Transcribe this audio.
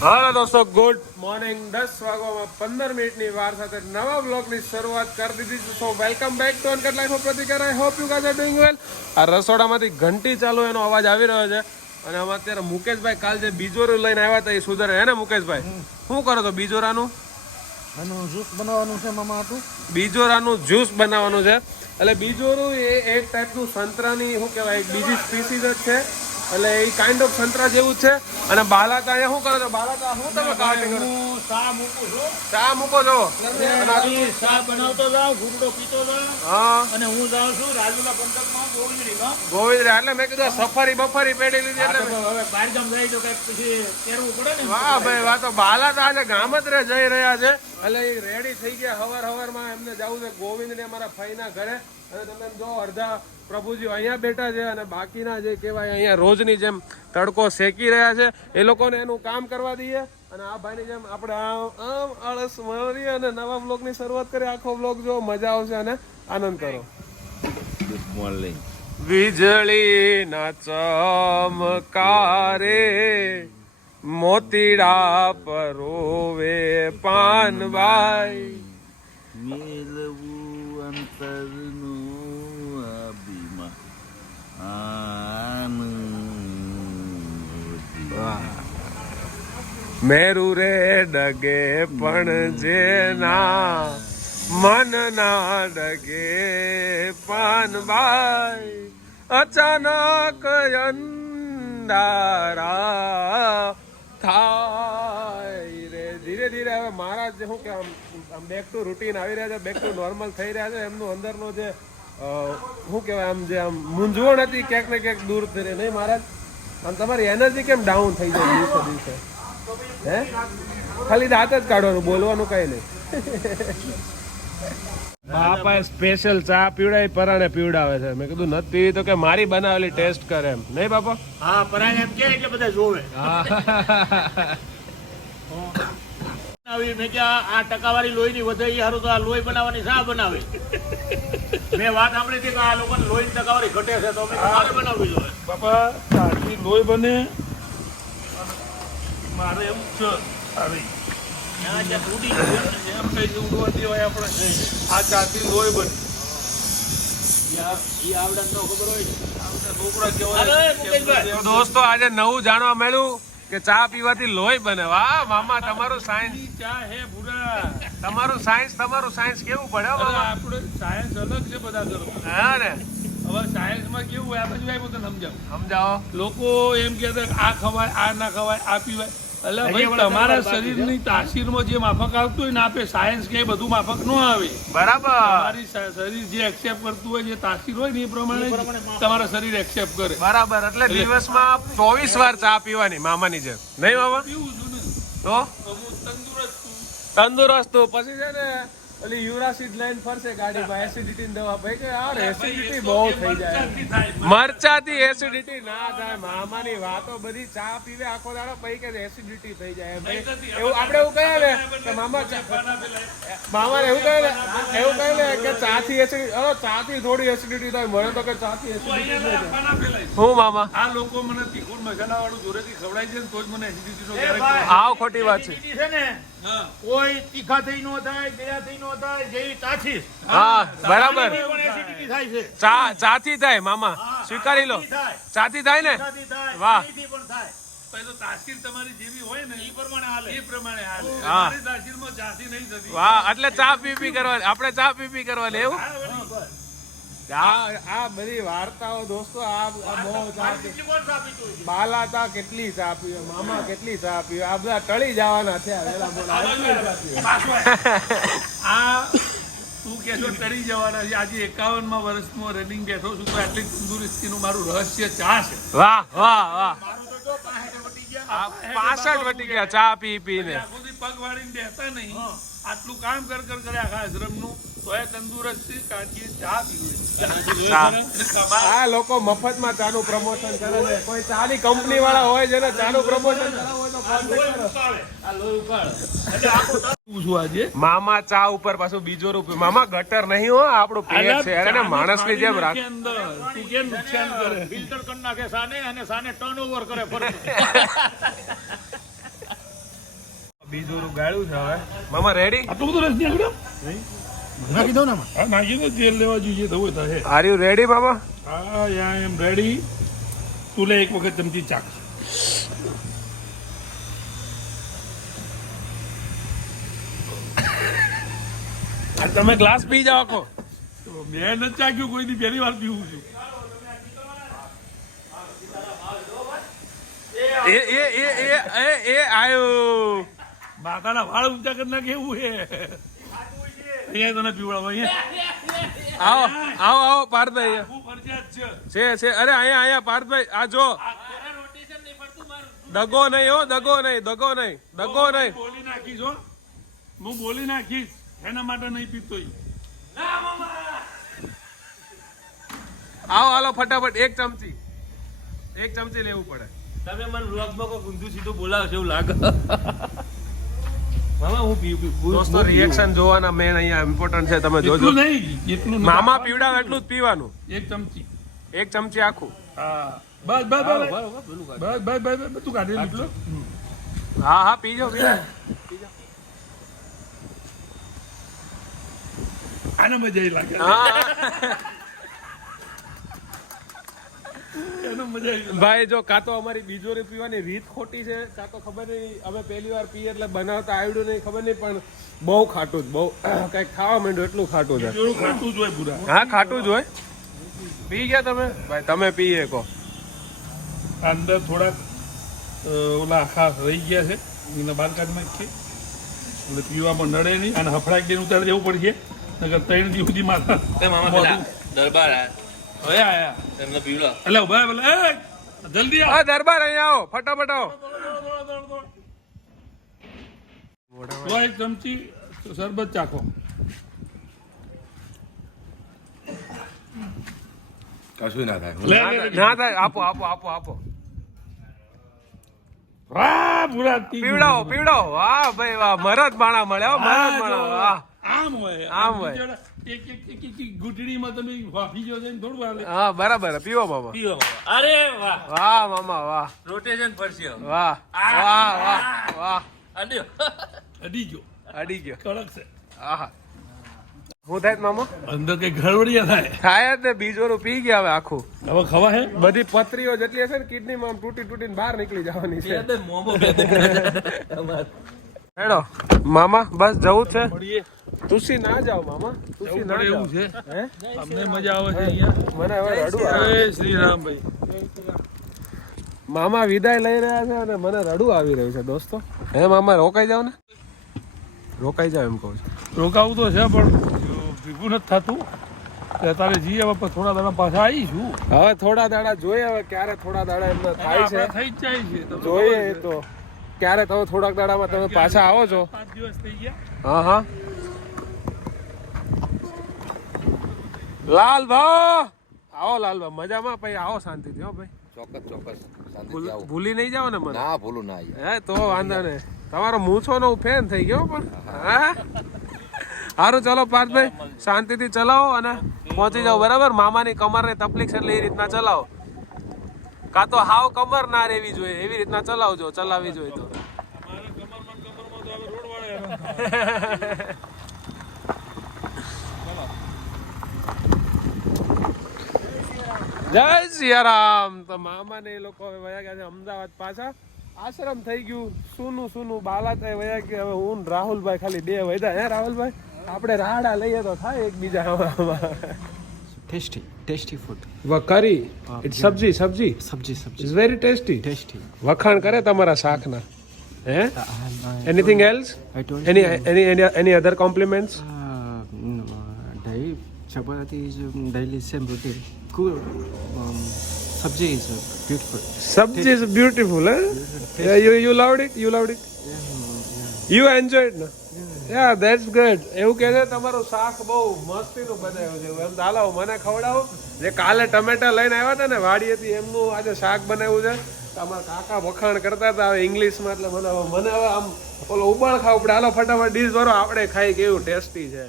હાલો દોસ્તો, good morning. 10 વાગવામાં 15 મિનિટની વાર સાથે નવા બ્લોગની શરૂઆત કરી દીધી છે. So welcome back to uncut life of Pratikar. I hope you guys are doing well. આ રસોડામાંથી ઘંટી ચાલુ એનો અવાજ આવી રહ્યો છે અને આમાં અત્યારે મુકેશભાઈ કાલ જે બીજોરું લઈને આવ્યા હતા એ સુધારે હે ને મુકેશભાઈ? શું કરો તો બીજોરાનું? આનું જ્યુસ બનાવવાનું છે મામા હતું. બીજોરાનું જ્યુસ બનાવવાનું છે. એટલે બીજોરું એ એક ટાઈપનું સંતરાની શું કહેવાય, એક બીજી સ્પીસીસ જ છે. એટલે એ કાઇન્ડ ઓફ સંતરા જેવું જ છે. અને બાલાતા અહીંયા શું કરો છો? બાલાતા શું તમે કાઢી કરો? ચા મૂકું છું. ચા મૂકો છો? ચા બનાવતો જાઉં, ઘૂંટડો પીતો જાઉં. હા, અને હું જાઉં છું રાજુલા પંથકમાં ગોવિંદડીમાં. ગોવિંદ. એટલે મેં કીધું સફારી બફારી પેડી લીધી એટલે હવે બહાર ગામ જાય તો કઈક પછી પહેરવું પડે ને. વાહ ભાઈ વાહ. તો બાલાતા આજે ગામ જ જઈ રહ્યા છે. એટલે એ રેડી થઈ ગયા. હવારમાં એમને જવું છે ગોવિંદ ને અમારા ફઈના ઘરે. અને તમે જો અડધા પ્રભુજી અહીંયા બેઠા છે અને બાકીના જે કહેવાય અહીંયા રોજની જેમ તડકો શેકી રહ્યા છે. એ લોકોને એનું કામ કરવા દઈએ અને આ ભાઈની જેમ આપણે આમ આળસ મારીએ અને નવા બ્લોગની શરૂઆત કરીએ. આખો બ્લોગ જો મજા આવશે અને આનંદ કરો. Good morning. વીજળી ના ચમકારે મોતીડા પરોવે પાનભાઈ. મેલવું અંતરનું મેરુ રે ડગે પણ જેના મન ના ડગે પાનભાઈ. અચાનક અંધારા થાય રે. ધીરે ધીરે હવે મારા જે શું કે આમ બેક ટુ રૂટીન આવી રહ્યા છે, બેક ટુ નોર્મલ થઈ રહ્યા છે. એમનું અંદરનો જે શું કહેવાય આમ જે આમ મૂંઝવણ હતી ક્યાંક ને ક્યાંક દૂર થઈ રહી. નહીં મહારાજ, આમ તમારી એનર્જી કેમ ડાઉન થઈ જાય દિવસે દિવસે? હે, ખાલી દાંત જ કાઢવાનું, બોલવાનું કઈ નહીં. બાપાએ સ્પેશિયલ ચા પીવડાવી, પરાણે પીવડાવે છે. મેં કીધું નથી પીવી તો કે મારી બનાવેલી ટેસ્ટ કરે એમ. નહીં બાપા? હા, પરાય એમ કે એટલે બધા જોવે. મેં કે આ ટકાવારી લોહીની વધે એ હારું તો આ લોહી બનાવવાની ચા બનાવે. મેં વાત સાંભળી હતી કે આ લોકોને લોહીની ટકાવારી ઘટે છે તો અમે મારે બનાવવી જોઈએ. બાપા ચાથી લોહી બને મારે એમ છે. આવી ત્યાં જ્યાં તૂટી એમ કઈ ઉડવા દેવાય આપણે. આ ચાથી લોહી બને. આવડત નો ખબર હોય છોકરા અરે, કેવાય. મુકેશભાઈ. તો દોસ્તો આજે નવું જાણવા મળ્યું કે ચા પીવાથી લોહી બને. વાહ મામા, તમારું સાયન્સ, ચા હે ભૂરા. તમારું સાયન્સ કેવું પડે હો અરે મામા? આપણે સાયન્સ અલગ છે બધા કરતા. હા ને, હવે સાયન્સમાં કેવું હોય આ બધું આપ્યું તને સમજાવ. સમજાવો. લોકો એમ કહેતા કે આ ખવાય, આ ના ખવાય, આ પીવાય. એટલે ભાઈ તમારા શરીરની તાસીરમાં જે માફક આવતું હોય ને આપે સાયન્સ કે બધું માફક ન આવે. બરાબર. તમારી શરીર જે એક્સેપ્ટ કરતું હોય, જે તાસીર હોય ને એ પ્રમાણે તમારા શરીર એક્સેપ્ટ કરે. બરાબર. એટલે દિવસમાં 24 વાર ચા પીવાની મામાની જેમ. નહીં મામા? પીવું છું ને તો તો હું તંદુરસ્ત છું. તંદુરસ્ત તો પછી છે ને ઓલી યુરાસિડ લઈને ફરશે ગાડીમાં, એસિડિટી દવા. ભાઈ કે યાર એસિડિટી બહુ થઈ જાય. મરચાથી થાય. મરચાથી એસિડિટી ના થાય. મામાની વાતો બધી. ચા પીવે આખો દાડો પછી કે એસિડિટી થઈ જાય. ભાઈ એવું આપણે એવું કહીએ ને કે મામા મામાને એવું કહે ને કે ચા થી એસિડિટી, ચા થી થોડી એસિડિટી થાય. મને તો કે ચા થી એસિડિટી થઈ જાય. હું મામા આ લોકો મને તીખું મસાલા વાળું જોરેથી ખવડાવી છે ને તો જ મને એસિડિટી નો એ ક્યારેક ભાઈ. આવ ખોટી વાત છે. એસિડિટી છે ને હા. કોઈ તીખા થઈ નો થાય, ગયા થઈ નો થાય, જેવી તાછી હા બરાબર. પણ એસિડિટી થાય છે. ચા થી થાય મામા, સ્વીકારી લો. ચાથી થાય, ચા થી થાય ને? તીખાથી થાય, વાહ. ચીનીથી પણ થાય. પછી તો તાસીર તમારી જેવી હોય ને ઈ પ્રમાણે હાલે. એ પ્રમાણે હાલે. હા. મારી તાસીરમાં જાતી નહીં થતી. વાહ. એટલે ચા પી કરવાની, આપણે ચા પી કરવાની એવું. હા, વળી. આ બધી વાર્તાઓ દોસ્તો, આ બહુ ચા પી. કેટલી વાર ચા પીતું હોય છે? બાલાતા કેટલી ચા પીવે, મામા કેટલી ચા પીવે. આ બધા ટળી જવાના છે વેલા મોડા. કેટલી ચા પીવે. આ તું કે છો ટળી જવાના છે. આજે 51મા વર્ષમાં રનિંગ બેઠો છું તો આટલી તંદુરસ્તીનું મારું રહસ્ય ચા છે. વાહ વાહ વાહ. મારું તો જો 65 વટી ગયા. આ 65 વટી ગયા ચા પી પીને. આખો દી પગ વાળીને બેસતા નહીં. આટલું કામ કરે આખા આશ્રમનું તો એ તંદુરસ્તી કાઢીએ ચા પીવું. આ લોકો મફતમાં ચાનું પ્રમોશન કરે છે. કોઈ ચાની કંપની વાળા હોય જેને ચાનું પ્રમોશન કરાવવું હોય તો contact કરો. આ લોહી ઉકાળ. એટલે આખું તન છું આજે મામા ચા ઉપર પાછું બીજો રૂપિયો. મામા ગટર નહીં હો, આપણું પેટ છે. અરે માણસની જેમ રાખ. અંદર તું કેમ નુકસાન કરે? ફિલ્ટર કરી નાખે સાને અને સાને ટર્નઓવર કરે ફરી. બીજું ગાળ્યું છે હવે મામા રેડી આટલું બધું રસ નીકળ્યો નાખી દો ને આમાં. હા નાખી દો તેલ લેવા જોઈએ થવું થાય આર યુ રેડી મામા હા યા એમ રેડી તું લે એક વખત ચમચી ચાક આ તમે ગ્લાસ પી જાઓ આખો મેં નથી ચાખ્યું કોઈ દી પહેલી વાર પીવું છું એ આયો માતાના વાળ ઊંચા કરી નાખે એવું છે અહીંયા તને પીવડાવો અહીંયા આવો પાર્થભાઈ હું ફરજિયાત છે અરે અહીંયા પાર્થભાઈ આ જો દગો નહીં હો દગો નહીં બોલી નાખીશ હો હું બોલી નાખીશ એના માટે નહીં પીતો આવો હાલો ફટાફટ એક ચમચી લેવું પડે તમે મને વ્લોગમાં કોઈ ઊંધું સીધું બોલાવો છો એવું લાગે. મામા હું દોસ્તો રિએક્શન જોવાના મેન અહીંયા ઇમ્પોર્ટન્ટ છે તમે જોજો એટલું નહીં જેટલું નહીં. મામા પીવડાવ એટલું જ પીવાનું એક ચમચી આખું હા બસ તું કાઢી લીધું હા પીજો આને મજા આવી લાગે હા એને મજા આવી ભાઈ જો કાં તો અમારી બીજોરી પીવાની રીત ખોટી છે કાં તો ખબર નહીં અમે પહેલી વાર પીએ એટલે બનાવતા આવડ્યું નહીં ખબર નહીં પણ બહુ ખાટું જ બહુ કંઈક ખાવા માંડ્યું એટલું ખાટું છે જોરું ખાટું જ હોય પૂરા હા ખાટું જ હોય પી ગયા તમે ભાઈ તમે પીએ કહો અંદર થોડાક ઓલા આખા રહી ગયા છે એને બહાર કાઢી નાખીએ એટલે પીવામાં નડે નહીં અને હફડાક દઈને ઉતારી દેવું પડશે નકર 3 દિવસ સુધી માથા દરબાર હવે આયા એમને પીવડો. એટલે ઉભા બોલે એ જલ્દી આવો હા દરબાર અહીંયા આવો ફટાફટ આવો તો એક ચમચી શરબત ચાખો કશું ના થાય. લે ના થાય આપો વાહ પૂરા પીવડાવો વાહ ભાઈ વાહ મરદ માણા મળ્યા મરદ માણા વાહ આમ હોય આમ હોય. એક ગુટડીમાં તમે વાફી જો ને થોડું વાર લે. હા બરાબર પીવો મામા પીવો મામા. અરે વાહ વાહ મામા વાહ રોટેશન ફરશે હવે. વાહ આડ્યો. અડી ગયો અડી ગયો કડક છે આહા હું થાય મામા અંદર કઈ ગડબડિયા થાય થાય જ ને બીજોરું પી ગયા હવે આખું હવે ખવા હે બધી પથરીઓ જેટલી હશે ને કિડનીમાં આમ તૂટીને બહાર નીકળી જવાની છે હેડો મામા બસ જવું છે મળીએ તુસી ના જાઓ મામા તુસી ના જાઓ એવું છે હે અમને મજા આવે છે અહીંયા મને હવે રડવું આવે. જય શ્રી રામ ભાઈ મામા વિદાય લઈ રહ્યા છે અને મને રડવું આવી રહ્યું છે દોસ્તો હે મામા રોકાઈ જાવ ને રોકાઈ જાવ એમ કહું છું રોકાવું તો છે પણ ભીગું નથી થતું તારે જી હવે થોડા દાડા પાછા આવીશું હવે થોડા દાડા જોઈએ હવે ક્યારે થોડા દાડા એમના થાય છે થઈ જ જાય છે તમે જોઈએ એ તો ક્યારે તમે થોડાક દાડામાં તમે પાછા આવો છો 5 દિવસ થઈ ગયા હા લાલભા આવો લાલભા મજામાં પછી આવો શાંતિથી હો ભાઈ ચોક્કસ ભૂલી નહીં જાઓ ને મને ના ભૂલું ના હે તો વાંધો નહીં તમારો મૂછો નો ફેન થઈ ગયો પણ હા સારું ચલો પાર્થભાઈ શાંતિથી ચલાવો અને પહોંચી જાઓ બરાબર મામાની કમરની તકલીફ છે એટલે એ રીતના ચલાવો કાં તો હાવ કમર ના રહેવી જોઈએ એવી રીતના ચલાવજો ચલાવવી જોઈએ તો જય સિયારામ તો મામા ને એ લોકો હવે વયા ગયા છે અમદાવાદ પાછા આશ્રમ થઈ ગયું સુનું બાલા થાય વયા ગયા હવે હું રાહુલભાઈ ખાલી 2 વધ્યા હે રાહુલભાઈ આપણે રાડા લઈએ તો થાય એકબીજા टेस्टी फूड કરી ઇટ્સ સબ્જી सब्जी ઇટ્સ વેરી ટેસ્ટી टेस्टी વખાણ કરે તમારા શાકના હે anything else I told any other compliments daily chapati is daily same routine. Cool. Sabji is beautiful. સબ્જી ઇઝ બ્યુટીફુલ હે you loved it you enjoyed ના યા ધેટ્સ ગુડ એવું કહે છે તમારું શાક બહુ મસ્તીનું બનાવ્યું છે એમ હાલો મને ખવડાવો જે કાલે ટમેટા લઈને આવ્યા હતા ને વાડી હતી એમનું આજે શાક બનાવ્યું છે અમારા કાકા વખાણ કરતા હતા હવે ઇંગ્લિશમાં એટલે મને હવે આમ ઓલો ઉબળ ખાવ પડે હાલો ફટાફટ ડીશ ભરો આપણે ખાઈ કેવું ટેસ્ટી છે